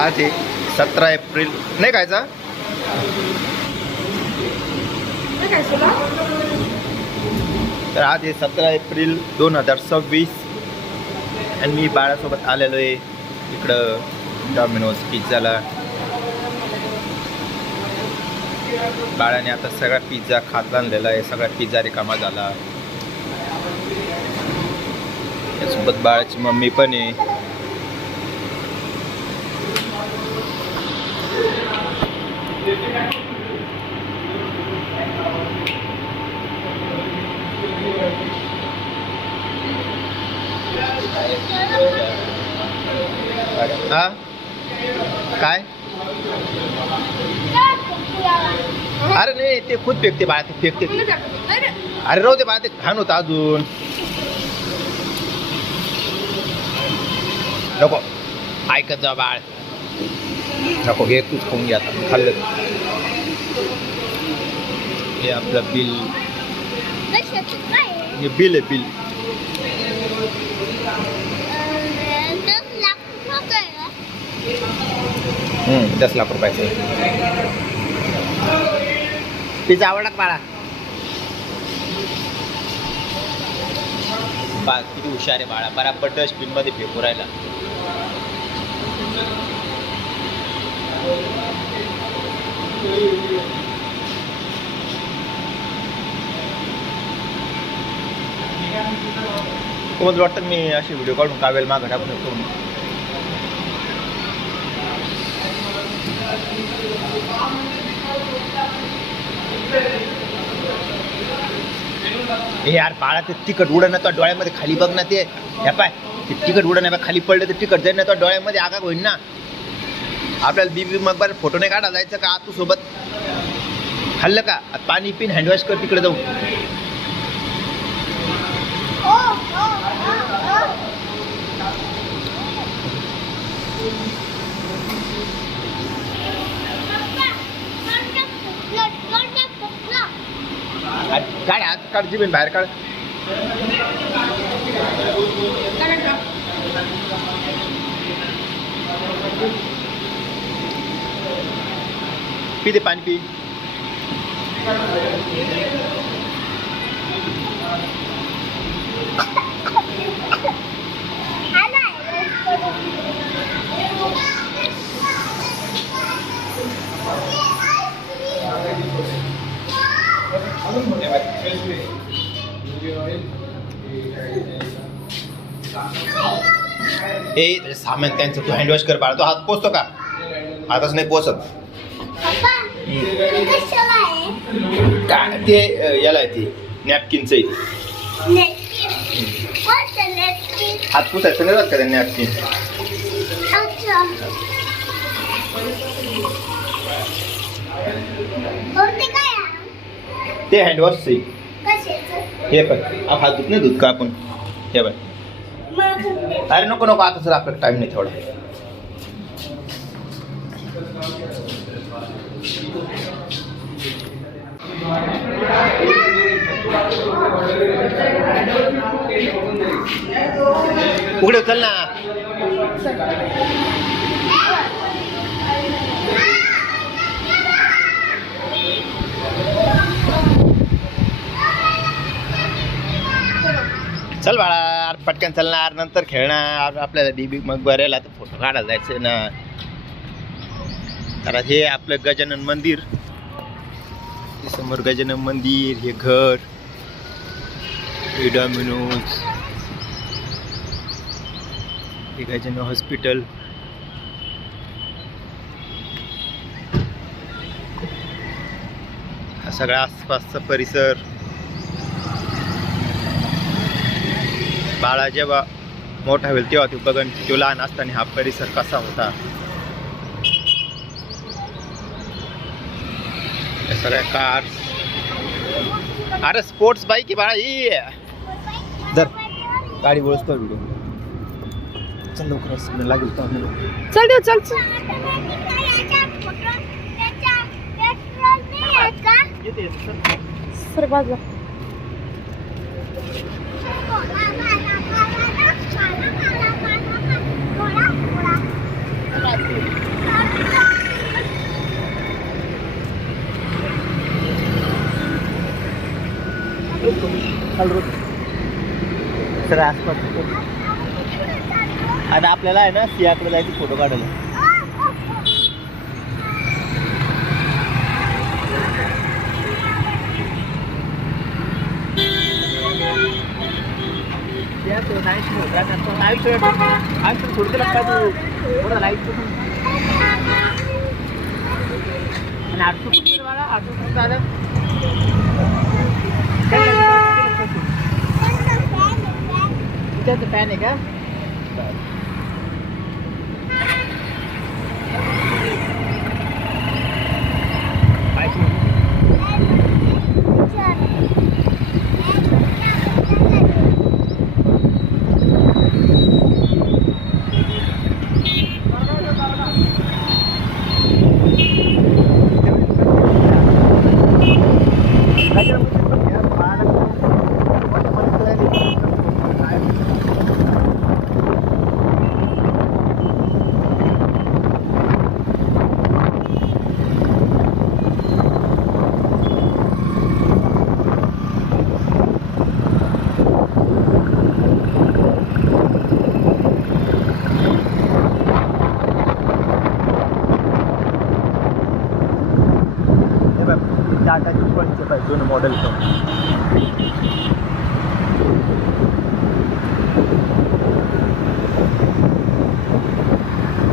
आज आहे 17 एप्रिल. नाही खायचा तर आज आहे 17 एप्रिल 2026 आणि मी बाळासोबत आलेलो आहे इकडं डॉमिनोज पिझ्झाला. बाळाने आता सगळा पिझ्झा खात आणलेला आहे. सगळा पिझ्झा रिकामा झाला. त्यासोबत बाळाची मम्मी पण आहे. हा काय अरे नाही ते खुद फेकते बाळा. ते फेकते अरे राहू दे बाळा. ते खाण होतं अजून. नको ऐकत जा बाळ. नको हे तूच खाऊन घ्या. आता खाल्लं. हे आपलं बिल. हे बिल आहे बिल. 10 लाख रुपयाचं. पिझ्झा आवडला का बाळा? बाळ किती हुशार आहे बाळा. बराबर डस्टबिन मध्ये फेकू राहिला. तुम्हाला वाटतं मी अशी व्हिडिओ काढून कावेल मागं टाकून येतो. हे यार बाळा ते तिकट उडण तो डोळ्यामध्ये खाली बघ ना. ते ह्या पाय ते तिकट उडण आहे खाली पडलं तर तिकट जाईल ना तो डोळ्यामध्ये आगा होईल ना. आपल्याला बीबी मग बरं फोटो नाही काढा जायचं का तू सोबत. खाल्लं का पाणी पिन हँडवॉश कर तिकडे जाऊ. काढ हात काढ. जिबीन बाहेर काढ. पी दे पाणी पी. ए सामान त्यांचं तू हँडवॉश कर बाळा. तो हात पोचतो का? हातच नाही पोचत. काय ते याला आहे ते नॅपकिनचं आहे. हात पुसायचं नाही जात का नॅपकिन. ते हँडवॉश आहे. हे पण हात धुत नाही धुत का आपण. हे बाय अरे नको नको आता सर आपल्याला टाइम नाही थोडा. उघडे चल ना. चल बाळा पटकन चलणार नंतर खेळणार. आपल्याला डीबी मग बरेला तर फोटो काढायला जायचं ना. तर हे आपलं गजानन मंदिर. समोर गजानन मंदिर. हे घर. हे डॉमिनोज. हे गजानन हॉस्पिटल. हा सगळा आसपासचा परिसर. बाळा जेव्हा मोठा होईल तेव्हा तू बघन तो लहान असताना हा परिसर कसा होता. सगळ्या कार्स. अरे स्पोर्ट्स बाईक आहे बाळा ही. जर गाडी बोलतो व्हिडिओ. चल लवकर लागेल तर चल देव चल. सर बाजूला. सर आसपास आता आपल्याला आहे ना सियाकडे जायचं फोटो काढायला. थोडं लागता तू थोडं लाईट आणि 800 मला 800 आलं. त्याचं फॅन आहे का? टाटाची पंच पाहिजे दोन मॉडेल पण.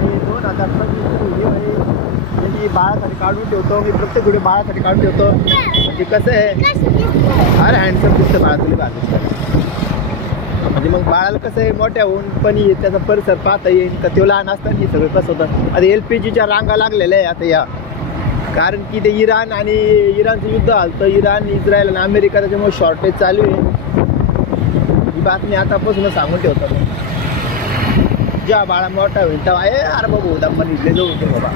मी 2025 मी बाळासाठी काढून ठेवतो. मी प्रत्येक व्हिडिओ बाळासाठी काढून ठेवतो. म्हणजे कसं आहे अरे हँडसम दिसतं बाळा तुला बाळा. म्हणजे मग बाळाला कसं आहे मोठ्या होऊन पण त्याचा परिसर पाहता येईल का तो लहान असताना हे सगळं कसं होतं. आता LPGच्या रांगा लागलेल्या आहे आता या. कारण की ते इराण आणि इराणचं युद्ध आलं तर इराण इस्रायल आणि अमेरिका त्याच्यामुळे शॉर्टेज चालू आहे. ही बातमी आतापासूनच सांगून ठेवतात. ज्या बाळा मोठा होईल तेव्हा अरे बाबा उदामन इथले जाऊ होते बाबा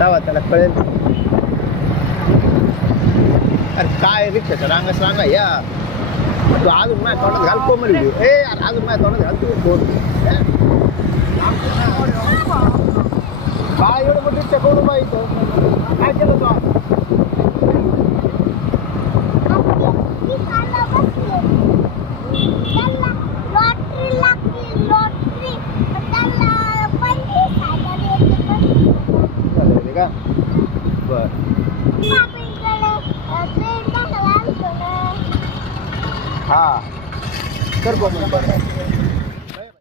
तेव्हा त्याला कळेल. अरे काय रिक्षाच्या रांगाच रांगा या तू अजून माझ्या तोंडात घाल कोमल व्हिडिओ. अरे अजून माझ्या तोंडात घाल तू फोन. बाळा एवढं मोठं रिक्षा करून पाहिजे काय केलं तू? का बर हा कर बघ.